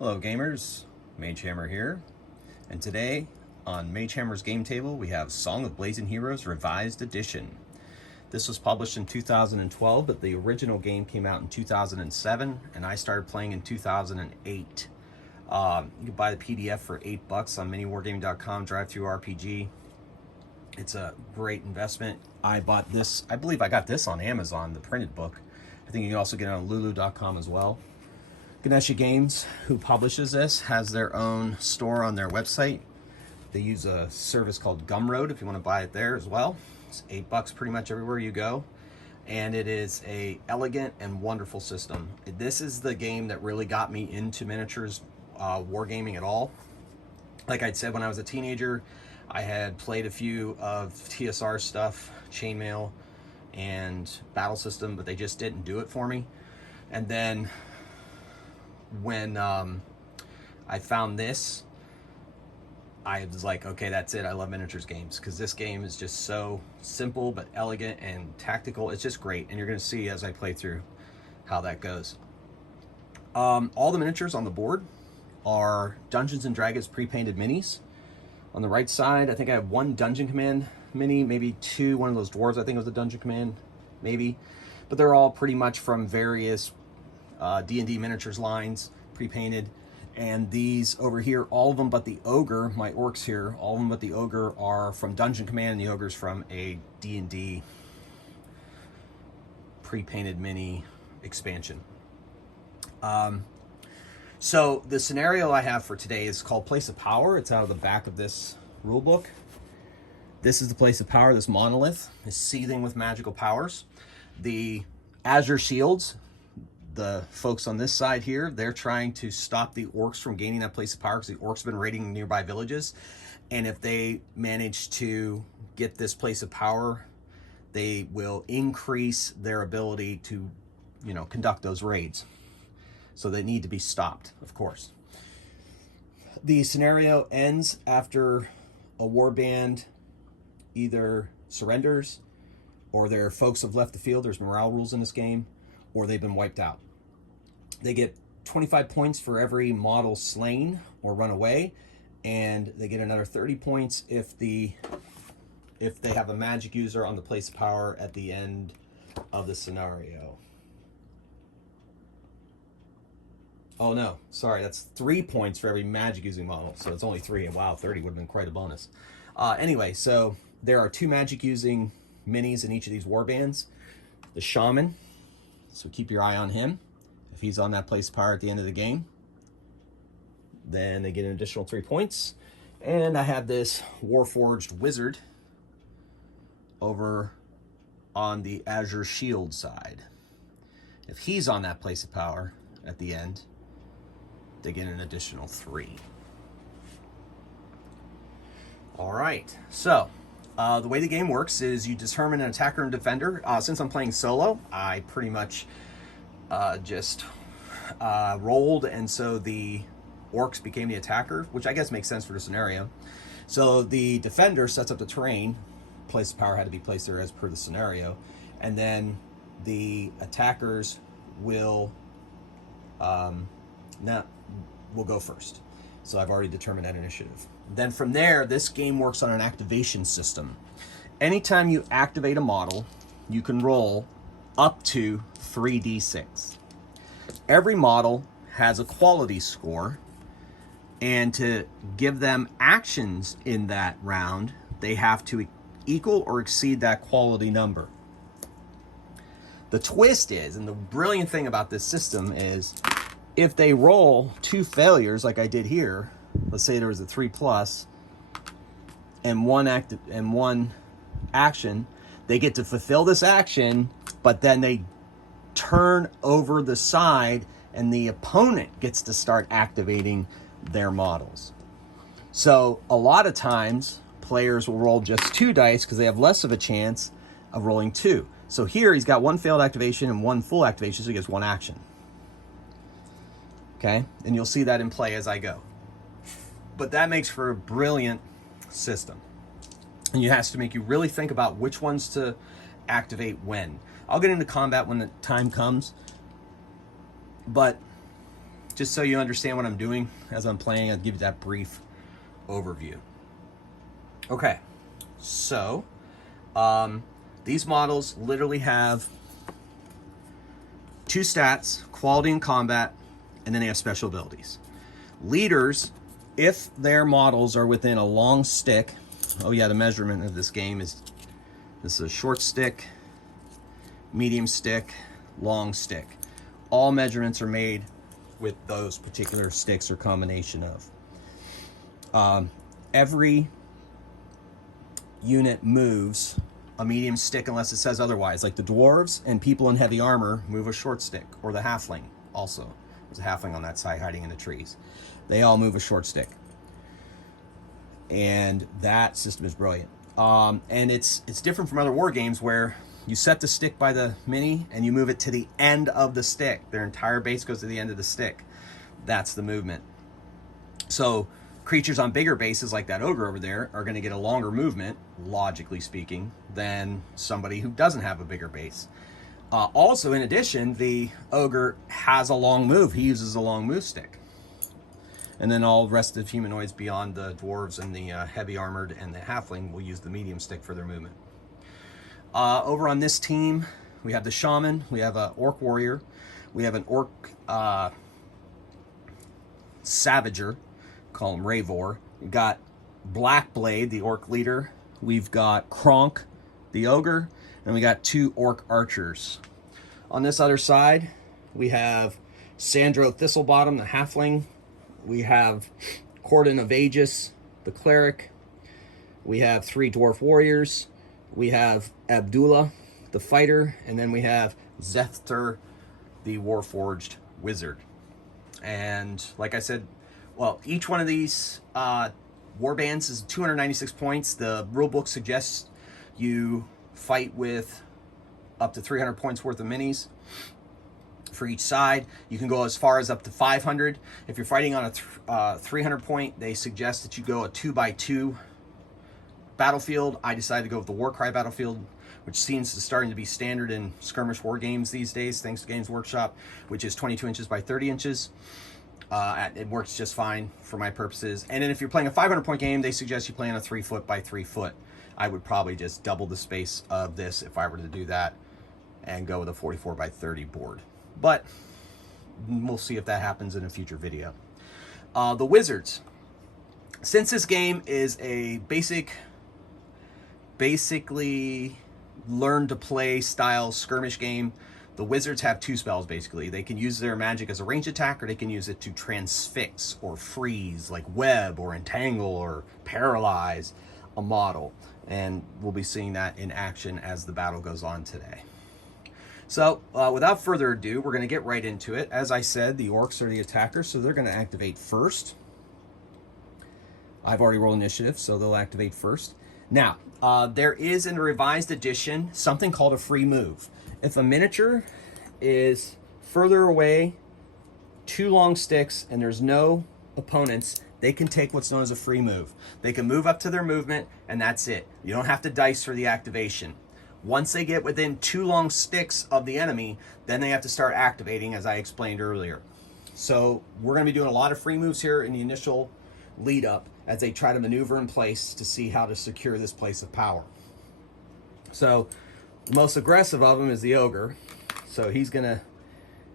Hello gamers, Magehammer here, and today on Magehammer's game table we have Song of Blazing Heroes Revised Edition. This was published in 2012, but the original game came out in 2007, and I started playing in 2008. You can buy the PDF for $8 on miniwargaming.com, drive-thru-RPG. It's a great investment. I bought this, I believe I got this on Amazon, the printed book. I think you can also get it on lulu.com as well. Ganesha Games, who publishes this, has their own store on their website. They use a service called Gumroad if you want to buy it there as well. It's $8 pretty much everywhere you go. And it is a elegant and wonderful system. This is the game that really got me into miniatures wargaming at all. Like I'd said, when I was a teenager, I had played a few of TSR stuff, Chainmail and Battle System, but they just didn't do it for me. And then when I found this, I was like, okay, that's it. I love miniatures games because this game is just so simple but elegant and tactical. It's just great, and you're going to see as I play through how that goes. All the miniatures on the board are Dungeons and Dragons pre-painted minis. On the right side, I think I have one Dungeon Command mini, maybe two. One of those dwarves, I think, was the Dungeon Command, maybe. But they're all pretty much from various D&D miniatures lines, pre-painted. And these over here, all of them but the ogre, my orcs here, all of them but the ogre are from Dungeon Command, and the ogre's from a D&D pre-painted mini expansion. So the scenario I have for today is called Place of Power. It's out of the back of this rule book. This is the Place of Power. This monolith is seething with magical powers. The Azure Shields, the folks on this side here, they're trying to stop the orcs from gaining that Place of Power because the orcs have been raiding nearby villages. And if they manage to get this Place of Power, they will increase their ability to, conduct those raids. So they need to be stopped, of course. The scenario ends after a warband either surrenders, or their folks have left the field. There's morale rules in this game, or they've been wiped out. They get 25 points for every model slain or run away, and they get another 30 points if they have a magic user on the Place of Power at the end of the scenario. Oh no, sorry, that's 3 points for every magic using model, so it's only 3, and wow, 30 would have been quite a bonus. Anyway, so there are 2 magic using minis in each of these warbands. The Shaman, so keep your eye on him. If he's on that Place of Power at the end of the game, then they get an additional 3 points. And I have this Warforged Wizard over on the Azure Shield side. If he's on that Place of Power at the end, they get an additional 3. All right, so the way the game works is you determine an attacker and defender. Since I'm playing solo, I pretty much just rolled, and so the orcs became the attacker, which I guess makes sense for the scenario. So the defender sets up the terrain. Place of Power had to be placed there as per the scenario, and then the attackers will will go first. So I've already determined that initiative. Then from there, this game works on an activation system. Anytime you activate a model, you can roll up to 3d6. Every model has a quality score, and to give them actions in that round, they have to equal or exceed that quality number. The twist is, and the brilliant thing about this system is, if they roll 2 failures like I did here, let's say there was a 3+ and one action, they get to fulfill this action, but then they turn over the side and the opponent gets to start activating their models. So a lot of times players will roll just 2 dice because they have less of a chance of rolling 2. So here he's got 1 failed activation and 1 full activation, so he gets 1 action. Okay, and you'll see that in play as I go. But that makes for a brilliant system. And it has to make you really think about which ones to activate when. I'll get into combat when the time comes. But just so you understand what I'm doing as I'm playing. I'll give you that brief overview. Okay, so these models literally have 2 stats, quality and combat, and then they have special abilities. Leaders, if their models are within a long stick, oh yeah, the measurement of this game is, this is a short stick, medium stick, long stick. All measurements are made with those particular sticks or combination of. Every unit moves a medium stick unless it says otherwise. Like the dwarves and people in heavy armor move a short stick, or the halfling also. There's a halfling on that side hiding in the trees. They all move a short stick. And that system is brilliant. And it's different from other war games where you set the stick by the mini and you move it to the end of the stick. Their entire base goes to the end of the stick. That's the movement. So creatures on bigger bases like that ogre over there are going to get a longer movement, logically speaking, than somebody who doesn't have a bigger base. Also, in addition, the ogre has a long move. He uses a long move stick. And then all the rest of the humanoids beyond the dwarves and the heavy armored and the halfling will use the medium stick for their movement. Over on this team, we have the shaman, we have an orc warrior, we have an orc savager, call him Ravor. We've got Blackblade, the orc leader. We've got Kronk, the ogre, and we got 2 orc archers. On this other side, we have Sandro Thistlebottom, the halfling. We have Cordon of Aegis, the cleric. We have 3 dwarf warriors. We have Abdullah, the fighter, and then we have Zethter, the warforged wizard. And like I said, well, each one of these war bands is 296 points. The rulebook suggests you fight with up to 300 points worth of minis for each side. You can go as far as up to 500. If you're fighting on a 300 point, they suggest that you go a 2x2 battlefield. I decided to go with the Warcry battlefield, which seems to be starting to be standard in skirmish war games these days, thanks to Games Workshop, which is 22 inches by 30 inches. It works just fine for my purposes. And then if you're playing a 500 point game, they suggest you play on a 3 foot by 3 foot. I would probably just double the space of this if I were to do that and go with a 44 by 30 board. But we'll see if that happens in a future video. The Wizards. Since this game is a basically learn to play style skirmish game, the Wizards have 2 spells basically. They can use their magic as a range attack, or they can use it to transfix or freeze, like web or entangle or paralyze a model. And we'll be seeing that in action as the battle goes on today. So without further ado, we're going to get right into it. As I said, the orcs are the attackers, so they're going to activate first. I've already rolled initiative, so they'll activate first. Now, there is in the revised edition something called a free move. If a miniature is further away, 2 long sticks, and there's no opponents, they can take what's known as a free move. They can move up to their movement, and that's it. You don't have to dice for the activation. Once they get within 2 long sticks of the enemy, then they have to start activating, as I explained earlier. So we're going to be doing a lot of free moves here in the initial lead up as they try to maneuver in place to see how to secure this place of power. So the most aggressive of them is the ogre. So he's going to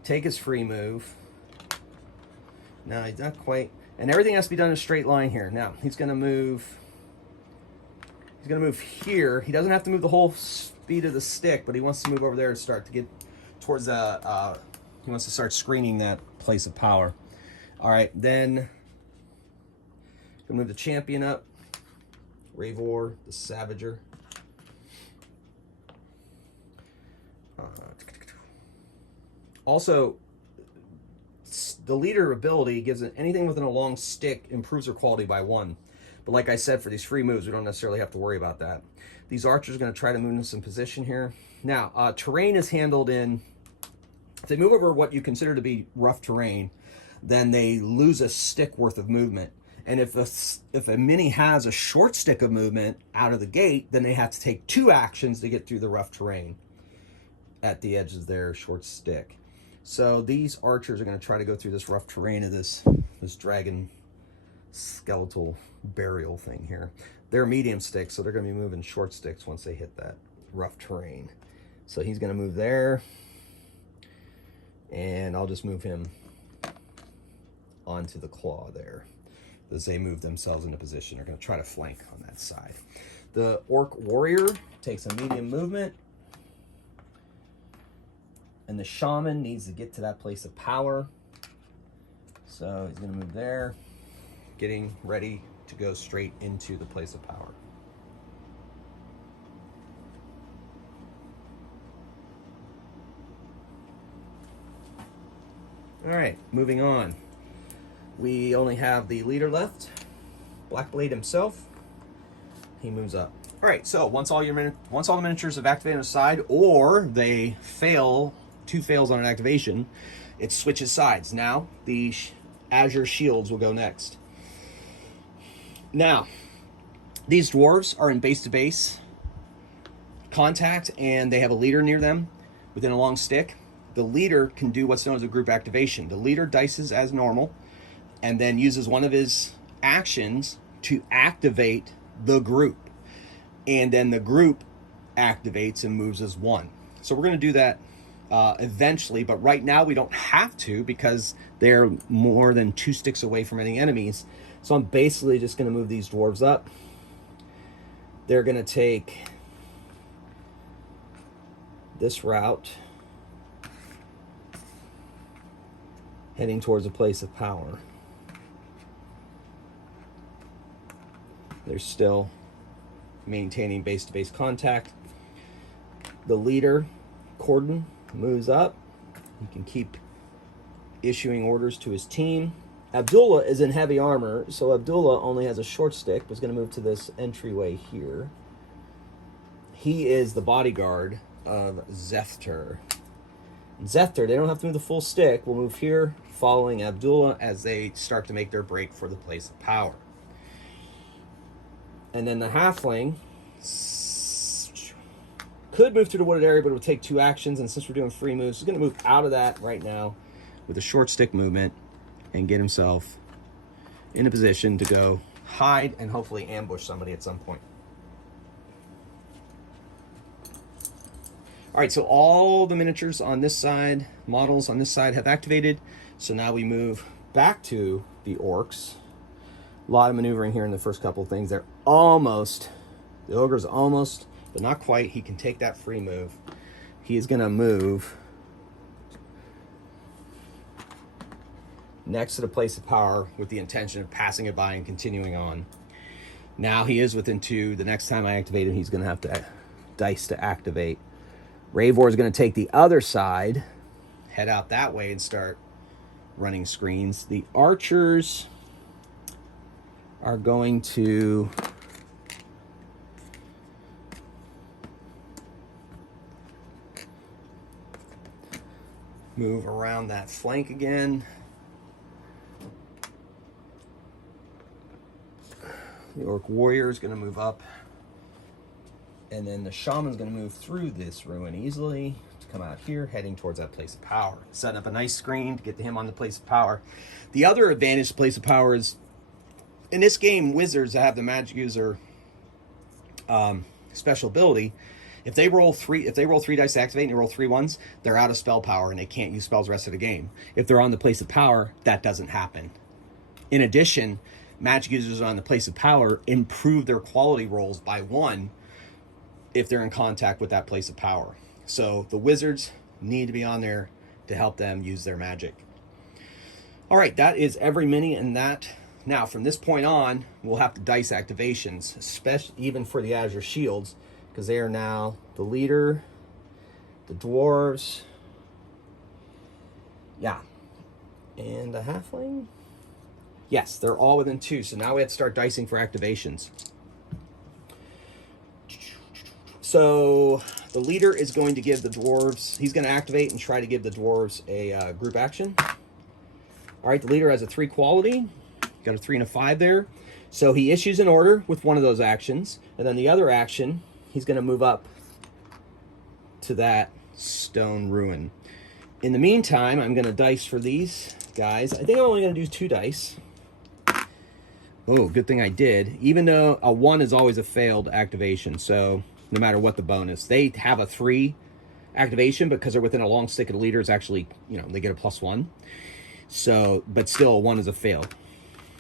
take his free move. Now he's not quite, and everything has to be done in a straight line here. Now he's going to move. He's going to move here. He doesn't have to move the whole speed of the stick, but he wants to move over there and start to get towards the. He wants to start screening that place of power. All right, then. Gonna move the champion up. Ravor, the Savager. Also, the leader ability gives it anything within a long stick improves their quality by 1. But like I said, for these free moves, we don't necessarily have to worry about that. These archers are going to try to move into some position here. Now, terrain is handled in. If they move over what you consider to be rough terrain, then they lose a stick worth of movement. And if a mini has a short stick of movement out of the gate, then they have to take 2 actions to get through the rough terrain at the edge of their short stick. So these archers are going to try to go through this rough terrain of this dragon skeletal burial thing here. They're medium sticks, so they're going to be moving short sticks once they hit that rough terrain. So he's going to move there, and I'll just move him onto the claw there. As they move themselves into position, they're going to try to flank on that side. The orc warrior takes a medium movement, and the shaman needs to get to that place of power. So he's going to move there, getting ready to go straight into the place of power. All right, moving on. We only have the leader left, Blackblade himself. He moves up. All right, so once all the miniatures have activated on a side, or they fail, 2 fails on an activation, it switches sides. Now the Azure shields will go next. Now, these dwarves are in base-to-base contact, and they have a leader near them within a long stick. The leader can do what's known as a group activation. The leader dices as normal, and then uses one of his actions to activate the group. And then the group activates and moves as one. So we're going to do that eventually, but right now we don't have to because they're more than 2 sticks away from any enemies. So I'm basically just going to move these dwarves up. They're going to take this route, heading towards a place of power. They're still maintaining base-to-base contact. The leader, Corden, moves up. He can keep issuing orders to his team. Abdullah is in heavy armor, so Abdullah only has a short stick, but is going to move to this entryway here. He is the bodyguard of Zefter. Zefter, they don't have to move the full stick, will move here, following Abdullah as they start to make their break for the place of power. And then the halfling could move through the wooded area, but it would take 2 actions. And since we're doing free moves, he's going to move out of that right now with a short stick movement and get himself in a position to go hide and hopefully ambush somebody at some point. All right, so all the miniatures on this side, models on this side have activated. So now we move back to the orcs. A lot of maneuvering here in the first couple of things. They're almost, the ogre's almost, but not quite. He can take that free move. He's going to move next to the place of power with the intention of passing it by and continuing on. Now he is within 2. The next time I activate him, he's going to have to dice to activate. Ravor is going to take the other side, head out that way and start running screens. The archers are going to move around that flank again. The orc warrior is going to move up, and then the shaman's going to move through this ruin easily to come out here, heading towards that place of power. Setting up a nice screen to get to him on the place of power. The other advantage to place of power is, in this game, wizards that have the magic user special ability, if they roll 3 dice to activate and they roll 3 ones, they're out of spell power and they can't use spells the rest of the game. If they're on the place of power, that doesn't happen. In addition, magic users on the place of power improve their quality rolls by 1 if they're in contact with that place of power. So the wizards need to be on there to help them use their magic. All right, that is every mini in that. Now, from this point on, we'll have to dice activations, especially even for the Azure shields, because they are now the leader, the dwarves, yeah, and the halfling. Yes, they're all within 2, so now we have to start dicing for activations. So the leader is going to give the dwarves, he's going to activate and try to give the dwarves a group action. All right, the leader has a 3 quality. Got a 3 and a 5 there. So he issues an order with one of those actions, and then the other action, he's going to move up to that stone ruin. In the meantime, I'm going to dice for these guys. I think I'm only going to do 2 dice. Oh, good thing I did. Even though a 1 is always a failed activation, so no matter what the bonus. They have a 3 activation, but because they're within a long stick of the leader, it's actually, you know, they get a +1. So, but still, a 1 is a fail.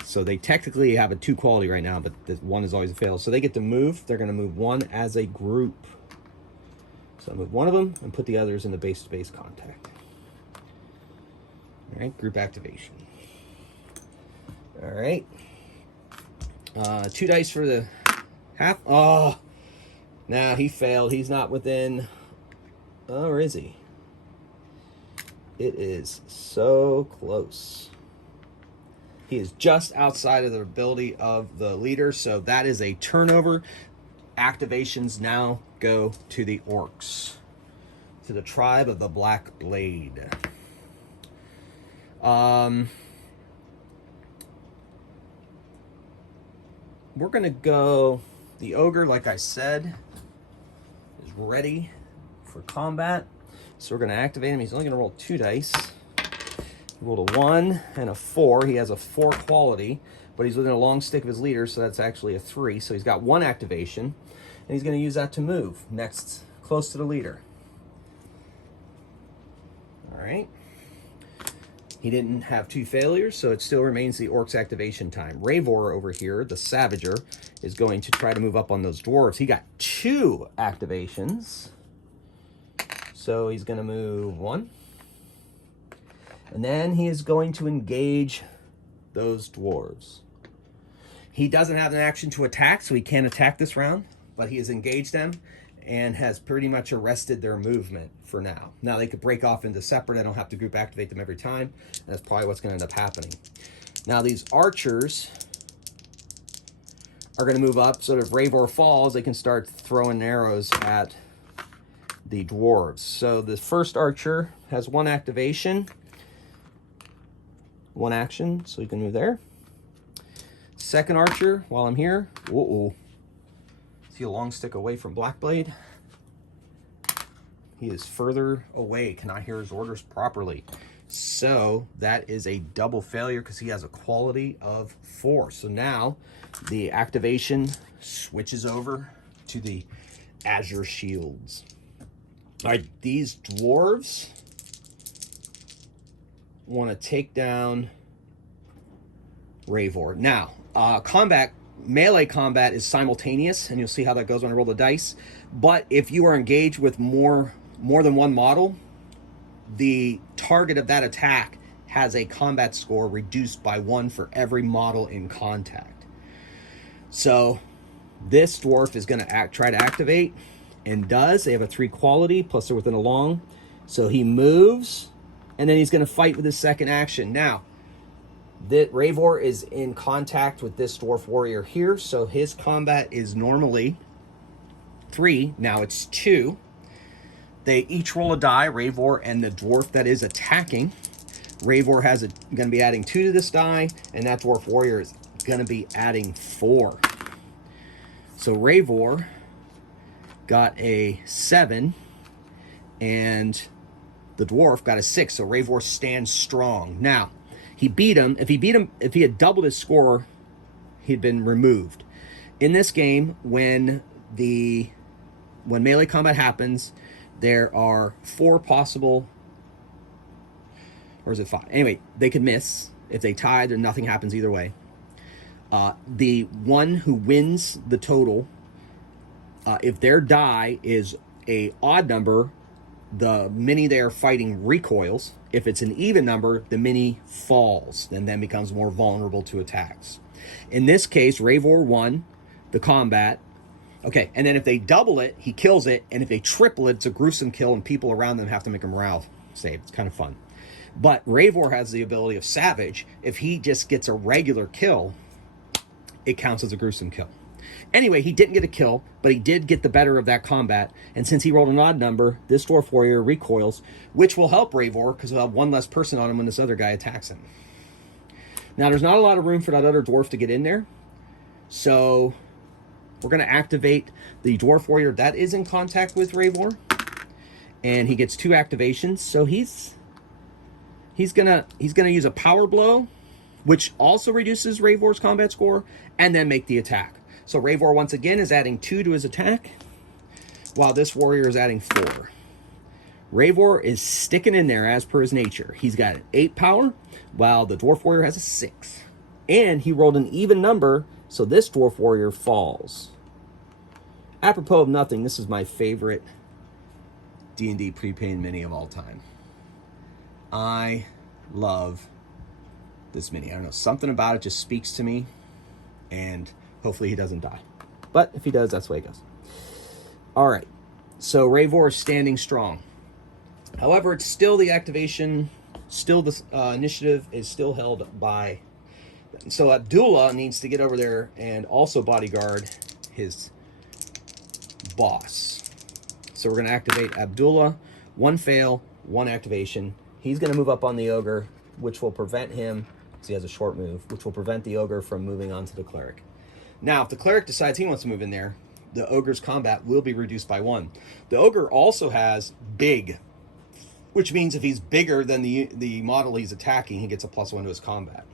So they technically have a 2 quality right now, but the 1 is always a fail. So they get to move. They're going to move 1 as a group. So I move 1 of them and put the others in the base-to-base contact. All right, group activation. All right. 2 dice for the half. Oh, now he failed. He's not within. Oh, or is he? It is so close. He is just outside of the ability of the leader, so that is a turnover. Activations now go to the orcs, to the tribe of the Black Blade. We're going to go, the ogre, like I said, is ready for combat. So we're going to activate him. He's only going to roll 2 dice. He rolled a 1 and a 4. He has a 4 quality, but he's within a long stick of his leader, so that's actually a 3. So he's got 1 activation, and he's going to use that to move next, close to the leader. All right. He didn't have 2 failures, so it still remains the orc's activation time. Ravor over here, the Savager, is going to try to move up on those dwarves. He got 2 activations. So he's going to move 1. And then he is going to engage those dwarves. He doesn't have an action to attack, so he can't attack this round, but he has engaged them and has pretty much arrested their movement for now. Now they could break off into separate. I don't have to group activate them every time. And that's probably what's going to end up happening. Now these archers are going to move up, so if Ravor falls, they can start throwing arrows at the dwarves. So the first archer has 1 activation, 1 action, so he can move there. Second archer, while I'm here, see a long stick away from Blackblade. He is further away, cannot hear his orders properly. So that is a double failure because he has a quality of 4. So now the activation switches over to the Azure Shields. All right, these dwarves want to take down Ravor. Now, melee combat is simultaneous, and you'll see how that goes when I roll the dice. But if you are engaged with more than 1 model, the target of that attack has a combat score reduced by 1 for every model in contact. So this dwarf is going to try to activate, and does. They have a 3 quality, plus they're within a long. So he moves, and then he's going to fight with his second action. Now, Ravor is in contact with this dwarf warrior here, so his combat is normally 3. Now it's 2. They each roll a die, Ravor and the dwarf that is attacking. Ravor has going to be adding 2 to this die, and that dwarf warrior is going to be adding 4. So Ravor got a 7, and the dwarf got a 6. So Ravor stands strong. Now, he beat him. If he had doubled his score, he'd been removed. In this game, when melee combat happens, there are 4 possible, or is it 5? Anyway, they could miss. If they tie, then nothing happens either way. The one who wins the total, if their die is a odd number, the mini they are fighting recoils. If it's an even number, the mini falls and then becomes more vulnerable to attacks. In this case, Ravor won the combat. Okay, and then if they double it, he kills it, and if they triple it, it's a gruesome kill, and people around them have to make a morale save. It's kind of fun. But Ravor has the ability of Savage. If he just gets a regular kill, it counts as a gruesome kill. Anyway, he didn't get a kill, but he did get the better of that combat, and since he rolled an odd number, this dwarf warrior recoils, which will help Ravor, because he'll have 1 less person on him when this other guy attacks him. Now, there's not a lot of room for that other dwarf to get in there, so we're going to activate the dwarf warrior that is in contact with Ravor, and he gets 2 activations, so he's he's gonna use a power blow, which also reduces Ravor's combat score, and then make the attack. So Ravor once again is adding 2 to his attack, while this warrior is adding 4. Ravor is sticking in there as per his nature. He's got an 8 power, while the dwarf warrior has a 6. And he rolled an even number, so this dwarf warrior falls. Apropos of nothing, this is my favorite D&D prepaid mini of all time. I love this mini. I don't know, something about it just speaks to me, and hopefully he doesn't die. But if he does, that's the way it goes. All right, so Ravor is standing strong. However, it's still the activation, still the initiative is still held by... So Abdullah needs to get over there and also bodyguard his boss. So we're going to activate Abdullah. 1 fail, 1 activation. He's going to move up on the ogre, which will prevent him, because he has a short move, which will prevent the ogre from moving on to the cleric. Now, if the cleric decides he wants to move in there, the ogre's combat will be reduced by 1. The ogre also has big, which means if he's bigger than the model he's attacking, he gets a +1 to his combat.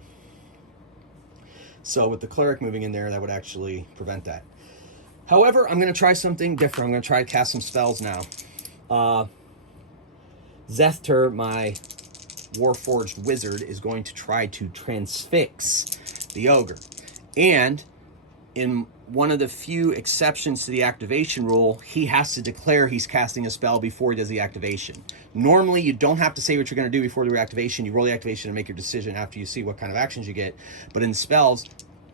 So with the cleric moving in there, that would actually prevent that. However, I'm going to try something different. I'm going to try to cast some spells now. Zethter, my Warforged wizard, is going to try to transfix the ogre. And in one of the few exceptions to the activation rule, he has to declare he's casting a spell before he does the activation. Normally, you don't have to say what you're going to do before the reactivation. You roll the activation and make your decision after you see what kind of actions you get. But in spells,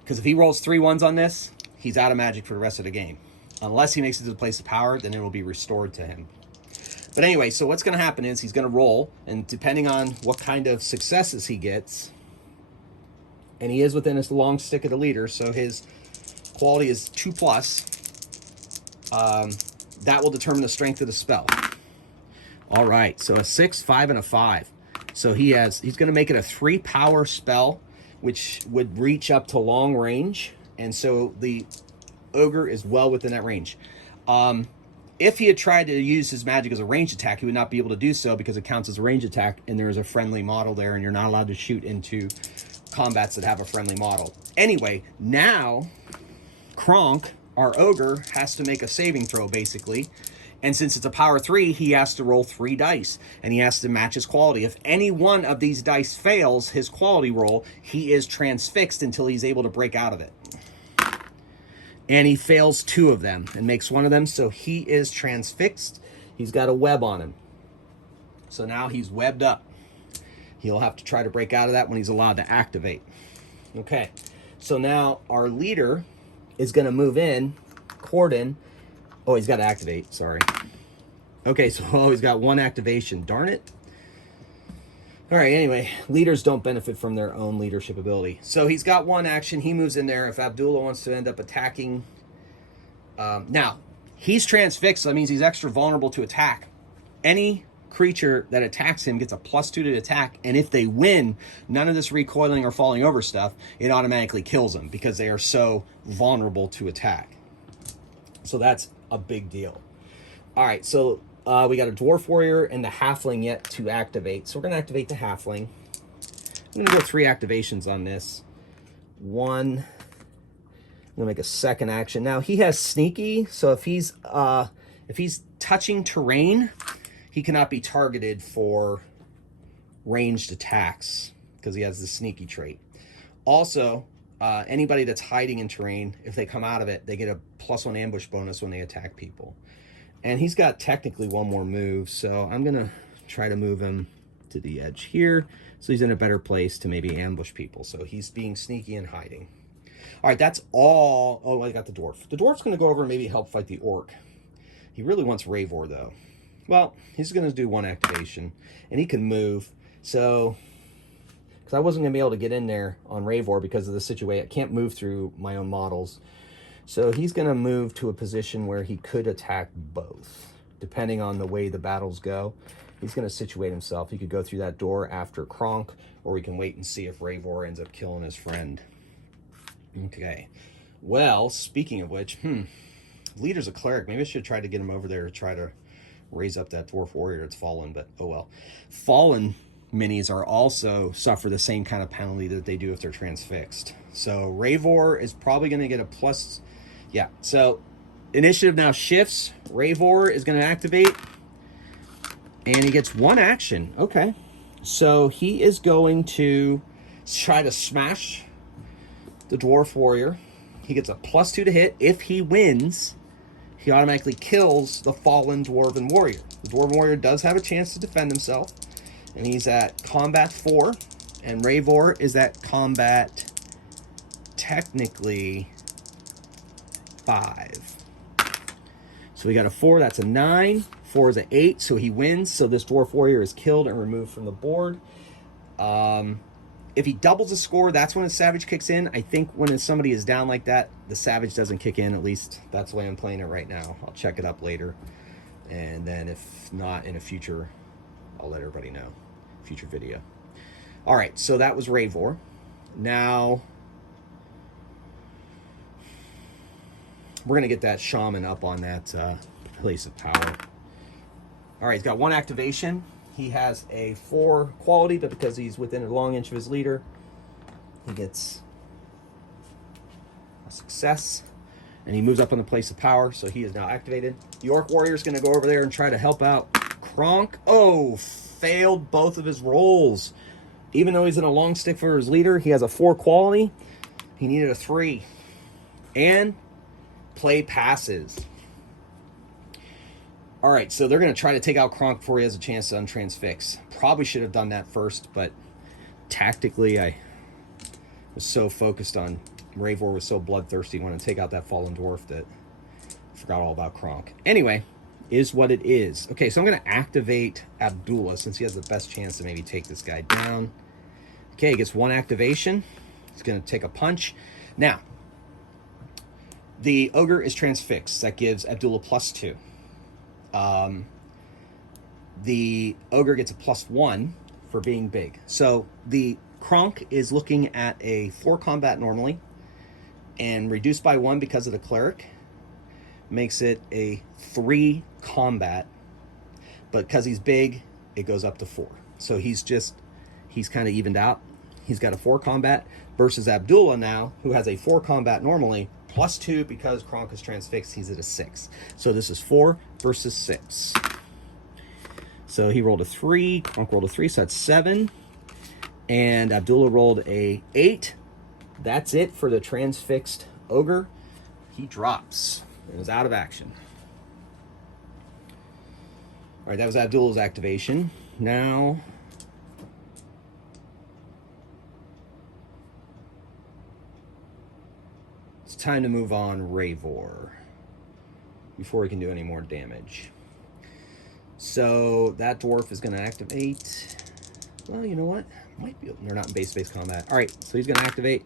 because if he rolls 3 1s on this, he's out of magic for the rest of the game. Unless he makes it to the place of power, then it will be restored to him. But anyway, so what's going to happen is he's going to roll, and depending on what kind of successes he gets, and he is within his long stick of the leader, so his quality is 2+, that will determine the strength of the spell. All right, so a 6, 5, and a 5. So he's going to make it a 3 power spell, which would reach up to long range, and so the ogre is well within that range. If he had tried to use his magic as a ranged attack, he would not be able to do so because it counts as a ranged attack, and there is a friendly model there, and you're not allowed to shoot into combats that have a friendly model. Anyway, now Kronk, our ogre, has to make a saving throw, basically. And since it's a power 3, he has to roll 3 dice, and he has to match his quality. If any one of these dice fails his quality roll, he is transfixed until he's able to break out of it. And he fails 2 of them and makes 1 of them, so he is transfixed. He's got a web on him. So now he's webbed up. He'll have to try to break out of that when he's allowed to activate. Okay, so now our leader is going to move in. Corden. Oh, he's got to activate, sorry. Okay, so he's got 1 activation. Darn it. All right, anyway, leaders don't benefit from their own leadership ability. So he's got 1 action. He moves in there. If Abdullah wants to end up attacking... now, he's transfixed, so that means he's extra vulnerable to attack. Any creature that attacks him gets a +2 to attack, and if they win, none of this recoiling or falling over stuff, it automatically kills them because they are so vulnerable to attack. So that's a big deal. All right, so we got a dwarf warrior and the halfling yet to activate. So we're going to activate the halfling. I'm going to go 3 activations on this. 1, I'm going to make a second action. Now he has sneaky, so if he's touching terrain, he cannot be targeted for ranged attacks because he has the sneaky trait. Also, anybody that's hiding in terrain, if they come out of it, they get a +1 ambush bonus when they attack people. And he's got technically 1 more move, so I'm going to try to move him to the edge here so he's in a better place to maybe ambush people. So he's being sneaky and hiding. All right, that's all. Oh, I got the dwarf. The dwarf's going to go over and maybe help fight the orc. He really wants Ravor, though. Well, he's going to do 1 activation, and he can move. So, because I wasn't going to be able to get in there on Ravor because of the situation. I can't move through my own models. So he's going to move to a position where he could attack both, depending on the way the battles go. He's going to situate himself. He could go through that door after Kronk, or we can wait and see if Ravor ends up killing his friend. Okay. Well, speaking of which, leader's a cleric. Maybe I should try to get him over there to try to raise up that dwarf warrior that's fallen, but oh well. Fallen minis are also suffer the same kind of penalty that they do if they're transfixed. So Ravor is probably going to get a plus. Yeah, so initiative now shifts. Ravor is going to activate, and he gets one action. Okay, so he is going to try to smash the Dwarf Warrior. He gets a +2 to hit. If he wins, he automatically kills the fallen Dwarven Warrior. The Dwarven Warrior does have a chance to defend himself, and he's at combat 4, and Ravor is at combat technically 5. So we got a 4, that's a 9. 4 is an 8, so he wins. So this Dwarf Warrior is killed and removed from the board. If he doubles the score, that's when a Savage kicks in. I think when somebody is down like that, the Savage doesn't kick in. At least that's the way I'm playing it right now. I'll check it up later. And then if not, in a future, I'll let everybody know. Future video. All right, so that was Ravor. Now, we're going to get that Shaman up on that place of power. All right, he's got one activation. He has a 4 quality, but because he's within a long inch of his leader, he gets a success. And he moves up on the place of power, so he is now activated. The Orc Warrior is going to go over there and try to help out Kronk. Oh, failed both of his rolls. Even though he's in a long stick for his leader, he has a 4 quality. He needed a 3. And play passes. All right, so they're going to try to take out Kronk before he has a chance to untransfix. Probably should have done that first, but tactically I was so focused on Ravor was so bloodthirsty wanting to take out that fallen dwarf that I forgot all about Kronk. Anyway, is what it is. Okay, so I'm going to activate Abdullah since he has the best chance to maybe take this guy down. Okay, he gets 1 activation. He's going to take a punch. Now, the Ogre is transfixed. That gives Abdullah +2. The Ogre gets a +1 for being big. So the Kronk is looking at a 4 combat normally, and reduced by 1 because of the Cleric makes it a 3 combat, but because he's big, it goes up to 4. So he's kind of evened out. He's got a 4 combat versus Abdullah now, who has a 4 combat normally, +2 because Kronk is transfixed, he's at a 6. So this is 4 versus 6. So he rolled a 3, Kronk rolled a 3, so that's 7. And Abdullah rolled a 8. That's it for the transfixed Ogre. He drops and is out of action. All right, that was Abdullah's activation. Now, it's time to move on Ravor before he can do any more damage. So that dwarf is going to activate. Well, you know what? Might be. They're not in base combat. All right, so he's going to activate.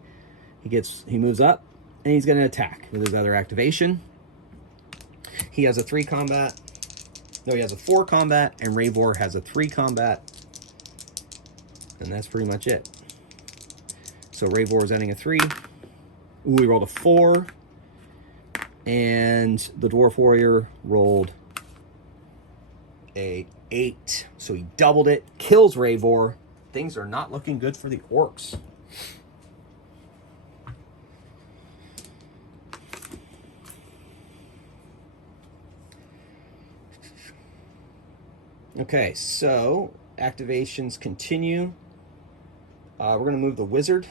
He moves up, and he's going to attack with his other activation. He has a 3 combat. No, he has a 4 combat, and Ravor has a 3 combat. And that's pretty much it. So Ravor is adding a 3. Ooh, he rolled a 4. And the Dwarf Warrior rolled a 8. So he doubled it, kills Ravor. Things are not looking good for the Orcs. Okay, so activations continue. We're going to move the Wizard.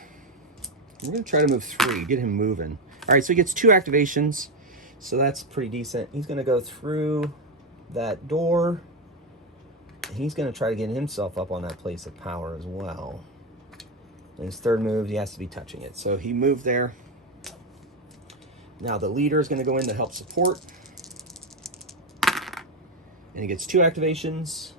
We're going to try to move 3, get him moving. All right, so he gets 2 activations, so that's pretty decent. He's going to go through that door. He's going to try to get himself up on that place of power as well. And his 3rd move, he has to be touching it. So he moved there. Now the leader is going to go in to help support. And he gets 2 activations.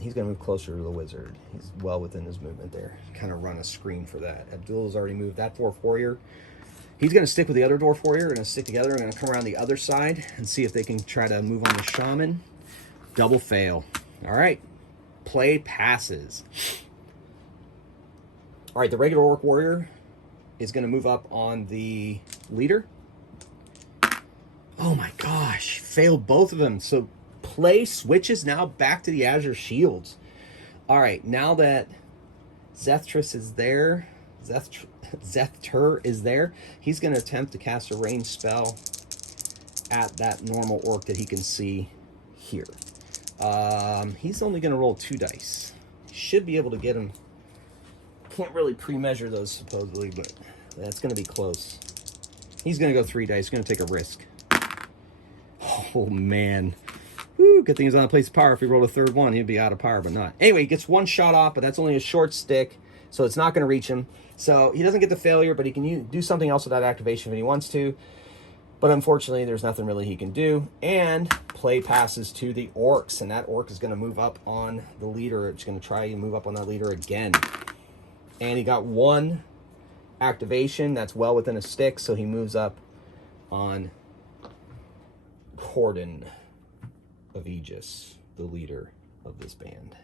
He's going to move closer to the Wizard. He's well within his movement there. Kind of run a screen for that. Abdullah's already moved that Dwarf Warrior. He's going to stick with the other Dwarf Warrior. They're going to stick together. They're going to come around the other side and see if they can try to move on the Shaman. Double fail. All right. Play passes. All right, the regular Orc Warrior is going to move up on the leader. Oh my gosh, failed both of them. So play switches now back to the Azure Shields. All right, now that Zethtrus is there, Zethtur is there, he's going to attempt to cast a ranged spell at that normal orc that he can see here. He's only going to roll 2 dice. Should be able to get him. Can't really pre-measure those supposedly, but that's going to be close. He's going to go 3 dice. He's going to take a risk. Oh, man. Woo, good thing he's on a place of power. If he rolled a 3rd one, he'd be out of power, but not. Anyway, he gets 1 shot off, but that's only a short stick, so it's not going to reach him. So he doesn't get the failure, but he can do something else with that activation if he wants to. But unfortunately, there's nothing really he can do. And play passes to the orcs, and that orc is going to move up on the leader. It's going to try and move up on that leader again. And he got 1 activation. That's well within a stick, so he moves up on Corden of Aegis, the leader of this band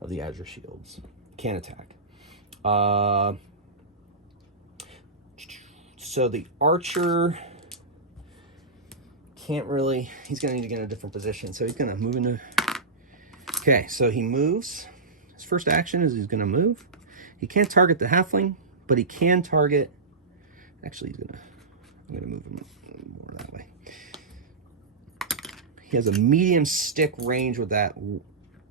of the Azure Shields. Can't attack. So the archer can't really, he's going to need to get in a different position. So he's going to move into, okay, so he moves. His first action is he's going to move. He can't target the halfling, but he can target, actually I'm going to move him more that way. He has a medium stick range with that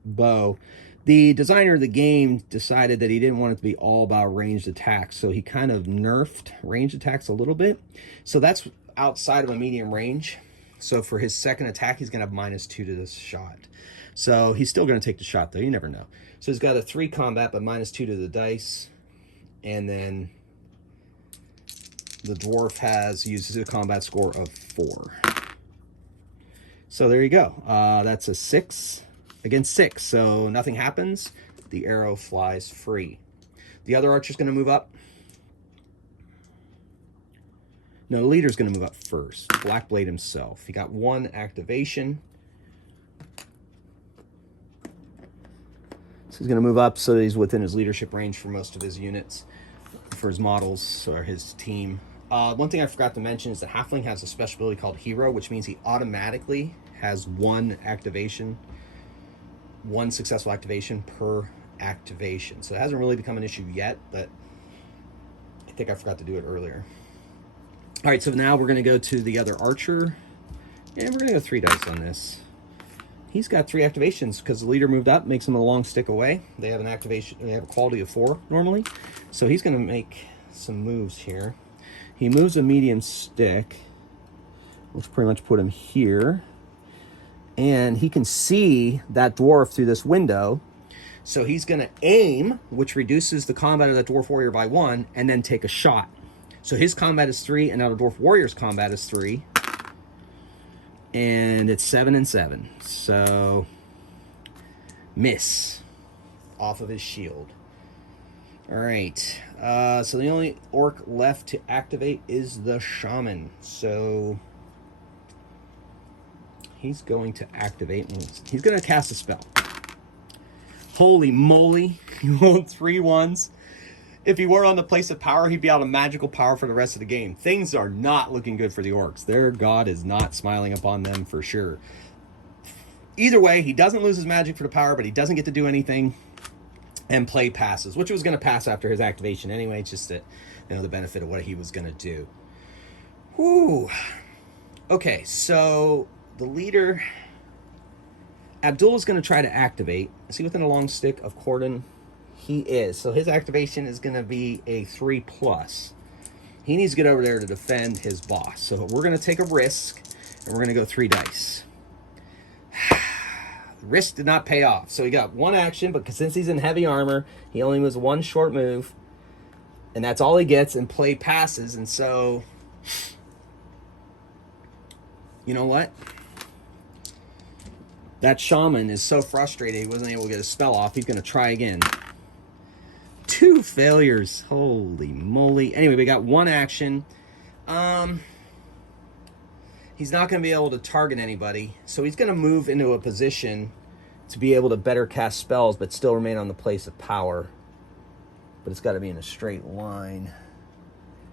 bow. The designer of the game decided that he didn't want it to be all about ranged attacks, so he kind of nerfed ranged attacks a little bit. So that's outside of a medium range. So for his second attack, he's going to have -2 to this shot. So he's still going to take the shot, though. You never know. So he's got a 3 combat, but -2 to the dice. And then the dwarf uses a combat score of 4. So there you go. That's a 6 against 6. So nothing happens. The arrow flies free. The other archer's going to move up. No, the leader's going to move up first. Blackblade himself. He got 1 activation. So he's going to move up so that he's within his leadership range for most of his units, for his models, or his team. One thing I forgot to mention is that Halfling has a special ability called Hero, which means he automatically has 1 activation, 1 successful activation per activation. So it hasn't really become an issue yet, but I think I forgot to do it earlier. All right, so now we're going to go to the other archer, and we're going to go 3 dice on this. He's got 3 activations because the leader moved up, makes him a long stick away. They have an activation, they have a quality of 4 normally. So he's going to make some moves here. He moves a medium stick, which pretty much put him here. And he can see that dwarf through this window. So he's going to aim, which reduces the combat of that dwarf warrior by 1, and then take a shot. So his combat is 3, and now the dwarf warrior's combat is 3. And it's 7 and 7. So miss off of his shield. All right. So the only orc left to activate is the shaman. So he's going to activate. He's going to cast a spell. Holy moly. He rolled 3 1s. If he were on the place of power, he'd be out of magical power for the rest of the game. Things are not looking good for the orcs. Their god is not smiling upon them for sure. Either way, he doesn't lose his magic for the power, but he doesn't get to do anything. And play passes, which was going to pass after his activation anyway. It's just that, the benefit of what he was going to do. Whew. Okay, so the leader, Abdul, is going to try to activate. Is he within a long stick of Corden? He is. So his activation is going to be a 3+. He needs to get over there to defend his boss. So we're going to take a risk, and we're going to go 3 dice. Risk did not pay off. So he got 1 action, but since he's in heavy armor, he only moves 1 short move. And that's all he gets, and play passes. And so, you know what? That shaman is so frustrated he wasn't able to get a spell off. He's going to try again. 2 failures. Holy moly. Anyway, we got 1 action. He's not going to be able to target anybody. So he's going to move into a position to be able to better cast spells, but still remain on the place of power. But it's got to be in a straight line.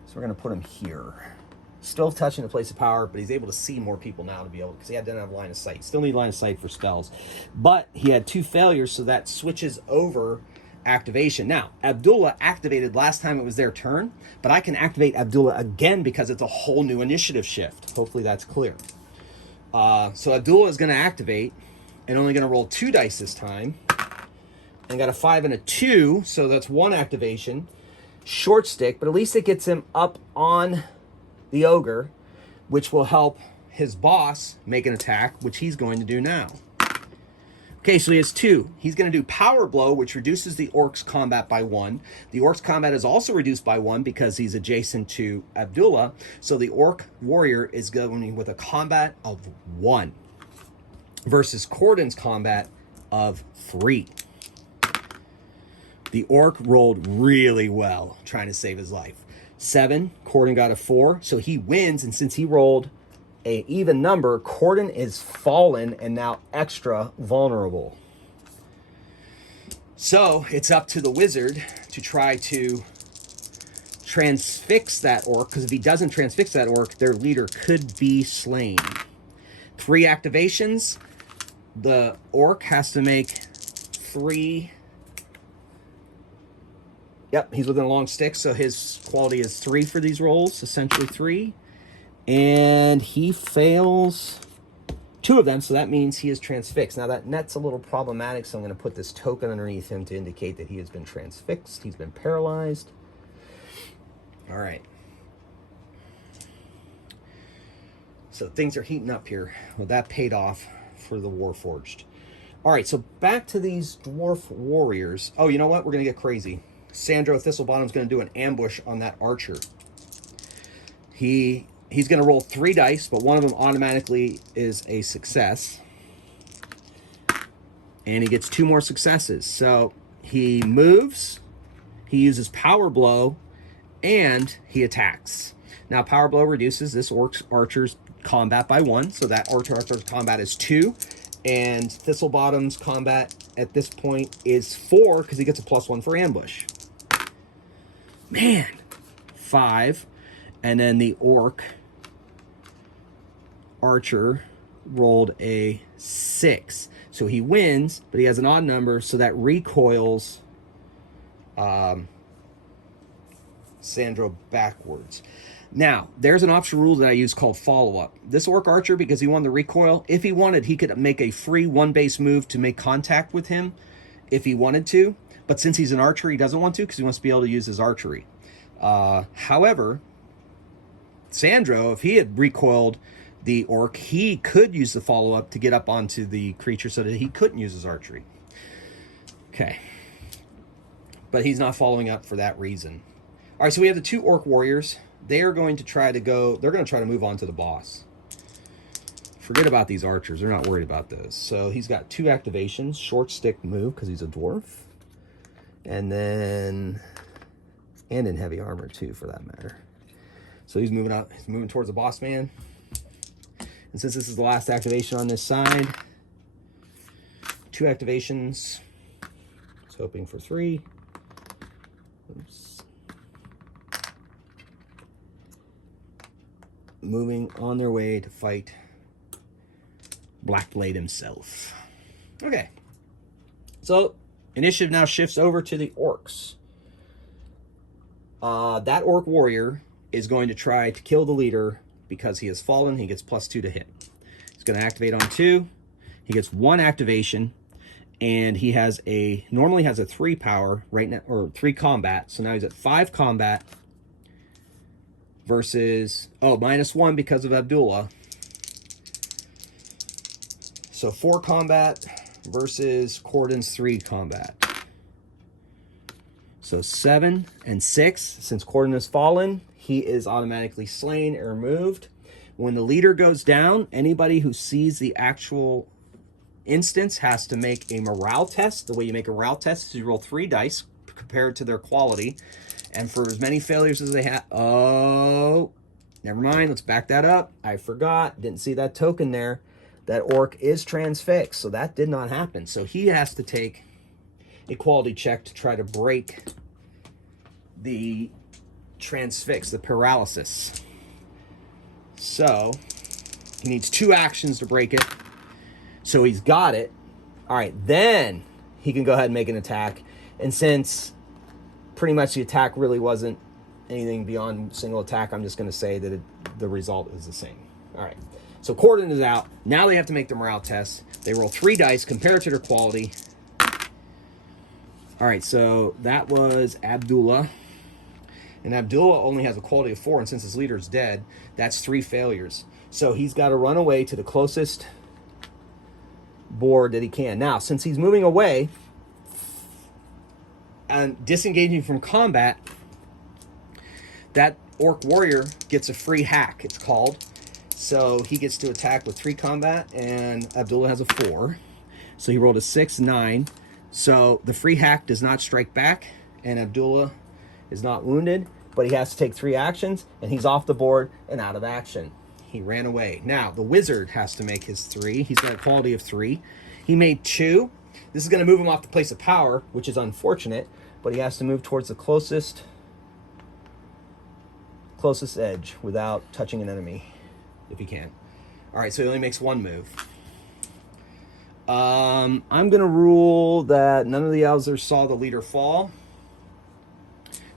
So we're going to put him here. Still touching the place of power, but he's able to see more people now to be able, because he didn't have line of sight. Still need line of sight for spells. But he had 2 failures, so that switches over activation. Now, Abdullah activated last time it was their turn, but I can activate Abdullah again because it's a whole new initiative shift. Hopefully that's clear. So Abdullah is going to activate and only going to roll 2 dice this time. And got a 5 and a 2, so that's 1 activation. Short stick, but at least it gets him up on the ogre, which will help his boss make an attack, which he's going to do now. Okay, so he has 2. He's going to do Power Blow, which reduces the orc's combat by 1. The orc's combat is also reduced by 1 because he's adjacent to Abdullah. So the orc warrior is going with a combat of 1 versus Cordon's combat of 3. The orc rolled really well trying to save his life. 7, Cordon got a 4, so he wins, and since he rolled an even number, Cordon is fallen and now extra vulnerable. So it's up to the wizard to try to transfix that orc, because if he doesn't transfix that orc, their leader could be slain. 3 activations. The orc has to make 3... Yep, he's within a long stick, so his quality is 3 for these rolls, essentially 3. And he fails 2 of them, so that means he is transfixed. Now, that net's a little problematic, so I'm going to put this token underneath him to indicate that he has been transfixed. He's been paralyzed. All right. So things are heating up here. Well, that paid off for the Warforged. All right, so back to these dwarf warriors. Oh, you know what? We're going to get crazy. Sandro Thistlebottom's going to do an ambush on that archer. He's going to roll 3 dice, but one of them automatically is a success. And he gets 2 more successes. So he moves, he uses Power Blow, and he attacks. Now, Power Blow reduces this archer's combat by 1, so that archer's combat is 2. And Thistlebottom's combat at this point is 4, because he gets a +1 for ambush. Man, 5. And then the orc archer rolled a 6. So he wins, but he has an odd number, so that recoils Sandro backwards. Now, there's an optional rule that I use called follow-up. This orc archer, because he won the recoil, if he wanted, he could make a free 1-base move to make contact with him if he wanted to. But since he's an archer, he doesn't want to because he wants to be able to use his archery. However, Sandro, if he had recoiled the orc, he could use the follow-up to get up onto the creature so that he couldn't use his archery. Okay. But he's not following up for that reason. All right, so we have the 2 orc warriors. They are going to try to go, they're going to try to move on to the boss. Forget about these archers. They're not worried about those. So he's got 2 activations. Short stick move because he's a dwarf. And then, and in heavy armor too, for that matter. So he's moving up. He's moving towards the boss man. And since this is the last activation on this side, 2 activations. I was hoping for 3. Oops. Moving on their way to fight Blackblade himself. Okay. So initiative now shifts over to the orcs. That orc warrior is going to try to kill the leader because he has fallen. He gets +2 to hit. He's going to activate on 2. He gets 1 activation, and he has normally has a 3 power right now, or 3 combat. So now he's at 5 combat versus -1 because of Abdullah. So 4 combat versus Cordon's 3 combat. So 7 and 6. Since Cordon has fallen, he is automatically slain or removed. When the leader goes down, anybody who sees the actual instance has to make a morale test. The way you make a morale test is you roll 3 dice compared to their quality. And for as many failures as they have... Oh, never mind. Let's back that up. I forgot. Didn't see that token there. That orc is transfixed, so that did not happen. So he has to take a quality check to try to break the transfix, the paralysis. So he needs 2 actions to break it. So he's got it. All right, then he can go ahead and make an attack. And since pretty much the attack really wasn't anything beyond single attack, I'm just going to say that the result is the same. All right, so Corden is out. Now they have to make the morale test. They roll 3 dice, compare it to their quality. All right, so that was Abdullah. And Abdullah only has a quality of 4, and since his leader is dead, that's 3 failures. So he's got to run away to the closest board that he can. Now, since he's moving away and disengaging from combat, that orc warrior gets a free hack, it's called. So he gets to attack with 3 combat, and Abdullah has a 4. So he rolled a 6, 9. So the free hack does not strike back, and Abdullah is not wounded, but he has to take 3 actions, and he's off the board and out of action. He ran away. Now, the wizard has to make his 3. He's got a quality of 3. He made 2. This is going to move him off the place of power, which is unfortunate, but he has to move towards the closest edge without touching an enemy, if he can. All right, so he only makes 1 move. I'm going to rule that none of the Elzers saw the leader fall,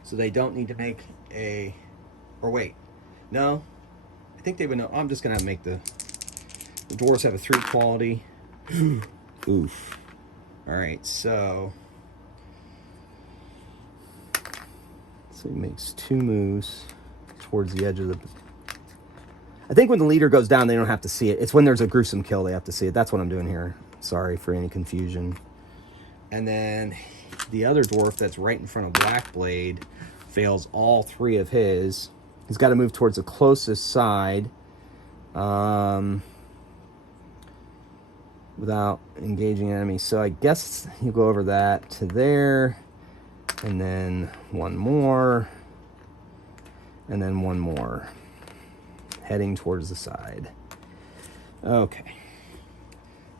so they don't need to make a... Or wait, no, I think they would know. I'm just going to make the dwarves have a 3 quality. Oof. All right, so he makes 2 moves towards the edge of the... I think when the leader goes down, they don't have to see it. It's when there's a gruesome kill they have to see it. That's what I'm doing here. Sorry for any confusion. And then the other dwarf that's right in front of Blackblade fails all 3 of his. He's got to move towards the closest side without engaging an enemy. So I guess you go over that to there, and then 1 more, and then 1 more, heading towards the side. Okay.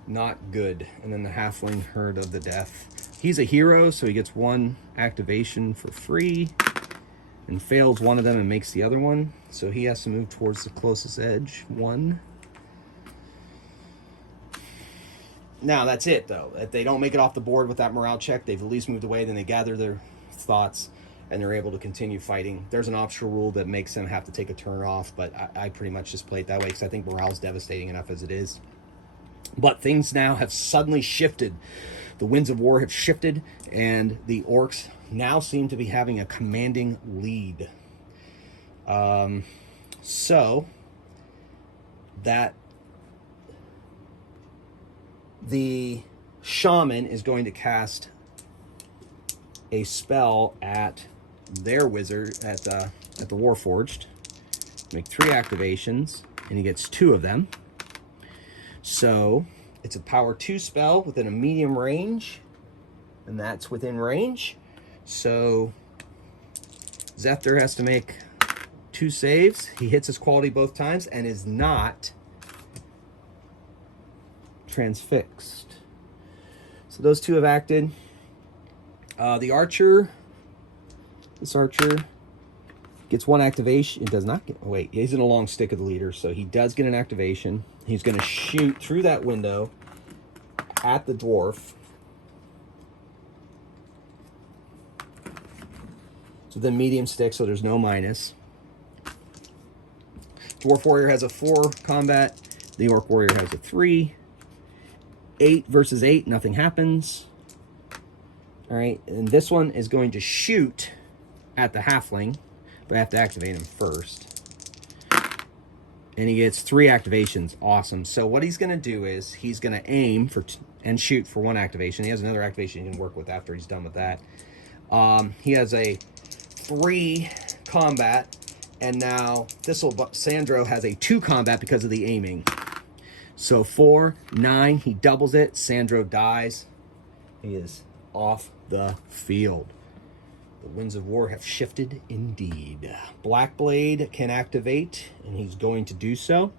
Not good. And then the halfling herd of the death. He's a hero, so he gets 1 activation for free and fails one of them and makes the other one. So he has to move towards the closest edge. 1. Now, that's it, though. If they don't make it off the board with that morale check, they've at least moved away, then they gather their thoughts, and they're able to continue fighting. There's an optional rule that makes them have to take a turn off, but I pretty much just play it that way because I think morale's devastating enough as it is. But things now have suddenly shifted. The winds of war have shifted, and the orcs now seem to be having a commanding lead. So that the shaman is going to cast a spell at their wizard, at the Warforged. Make 3 activations, and he gets 2 of them. So it's a power 2 spell within a medium range, and that's within range. So Zephyr has to make 2 saves. He hits his quality both times and is not transfixed. So those 2 have acted. The archer, this archer gets 1 activation. It does not get, wait, he's in a long stick of the leader, so he does get an activation. He's going to shoot through that window at the dwarf. So then medium stick, so there's no minus. Dwarf warrior has a 4 combat. The orc warrior has a 3. 8 versus 8, nothing happens. All right, and this one is going to shoot at the halfling, but I have to activate him first. And he gets 3 activations. Awesome. So what he's going to do is he's going to aim for and shoot for 1 activation. He has another activation he can work with after he's done with that. He has a 3 combat, and now Sandro has a 2 combat because of the aiming. So 4, 9, he doubles it. Sandro dies. He is off the field. The winds of war have shifted indeed. Blackblade can activate, and he's going to do so.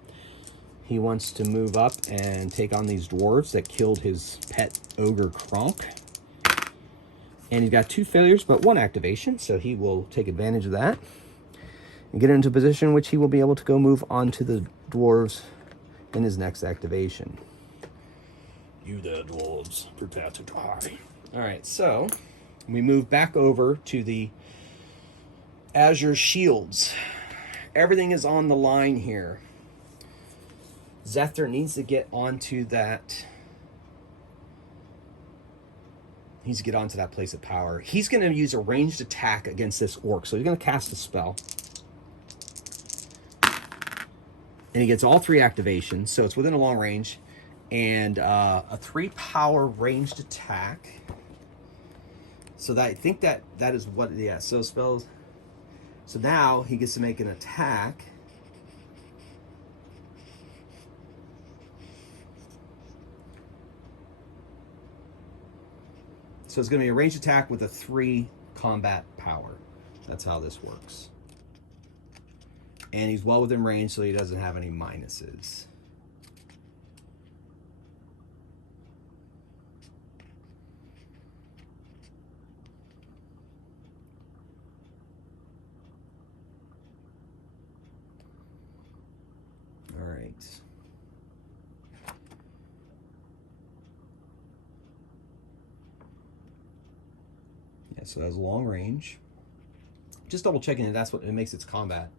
He wants to move up and take on these dwarves that killed his pet ogre Kronk. And he's got 2 failures, but 1 activation, so he will take advantage of that. and get it into a position in which he will be able to go move on to the dwarves in his next activation. You there, dwarves, prepare to die. All right, so we move back over to the Azure Shields. Everything is on the line here. Zephyr needs to get onto that. Needs to get onto that place of power. He's going to use a ranged attack against this orc. So he's going to cast a spell. And he gets all 3 activations. So it's within a long range. And a 3 power ranged attack. So that, I think that is what, yeah. So spells. So now he gets to make an attack. So it's going to be a ranged attack with a 3 combat power. That's how this works. And he's well within range, so he doesn't have any minuses. All right. So that's long range. Just double checking that that's what it makes its combat.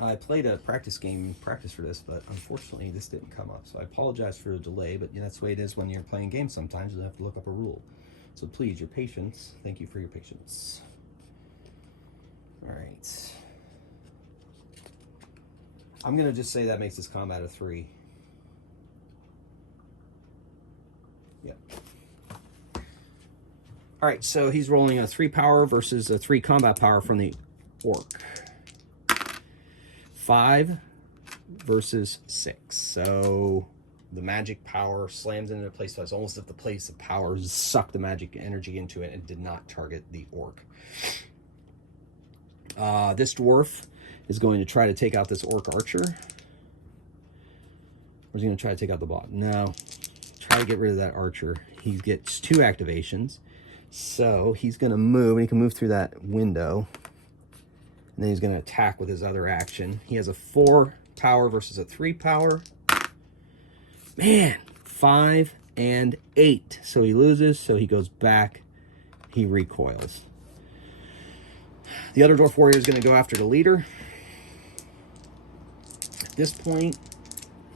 I played a practice for this, but unfortunately this didn't come up. So I apologize for the delay, but that's the way it is when you're playing games sometimes. You have to look up a rule. So please, your patience. Thank you for your patience. All right. I'm going to just say that makes this combat a 3. Yep. All right, so he's rolling a 3 power versus a 3 combat power from the orc. 5 versus 6. So the magic power slams into the place. So it's almost as if the place of power sucked the magic energy into it and did not target the orc. This dwarf is going to try to take out this orc archer. Or is he going to try to take out the bot? No. Try to get rid of that archer. He gets 2 activations. So he's going to move, and he can move through that window. And then he's going to attack with his other action. He has a 4 power versus a 3 power. Man, 5 and 8. So he loses, so he goes back. He recoils. The other dwarf warrior is going to go after the leader. At this point,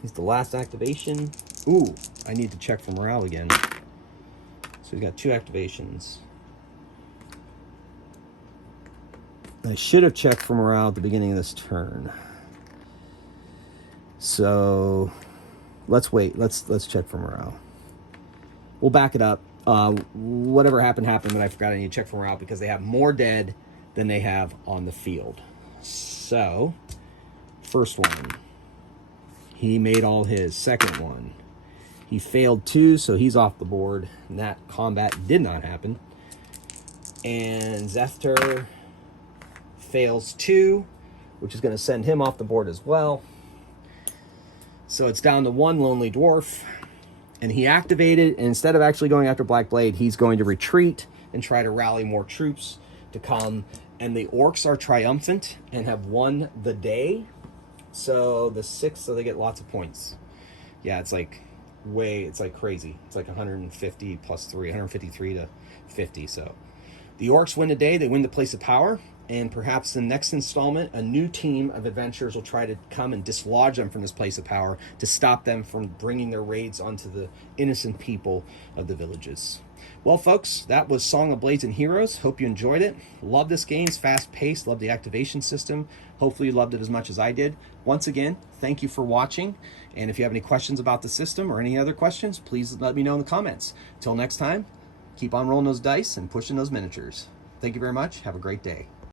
he's the last activation. Ooh, I need to check for morale again. So he's got 2 activations. I should have checked for morale at the beginning of this turn. So let's wait. Let's check for morale. We'll back it up. Whatever happened, but I forgot I need to check for morale because they have more dead than they have on the field. So, first one. He made all his. Second one. He failed 2, so he's off the board. And that combat did not happen. And Zephyr fails 2, which is going to send him off the board as well. So it's down to 1 lonely dwarf. And he activated, and instead of actually going after Black Blade, he's going to retreat and try to rally more troops to come. And the orcs are triumphant and have won the day. So the 6, so they get lots of points. Yeah, it's like it's like crazy. It's like 150 plus 3, 153 to 50. So the orcs win the day. They win the place of power. And perhaps the next installment, a new team of adventurers will try to come and dislodge them from this place of power to stop them from bringing their raids onto the innocent people of the villages. Well, folks, that was Song of Blades and Heroes. Hope you enjoyed it. Love this game. It's fast-paced. Love the activation system. Hopefully you loved it as much as I did. Once again, thank you for watching. And if you have any questions about the system or any other questions, please let me know in the comments. Till next time, keep on rolling those dice and pushing those miniatures. Thank you very much. Have a great day.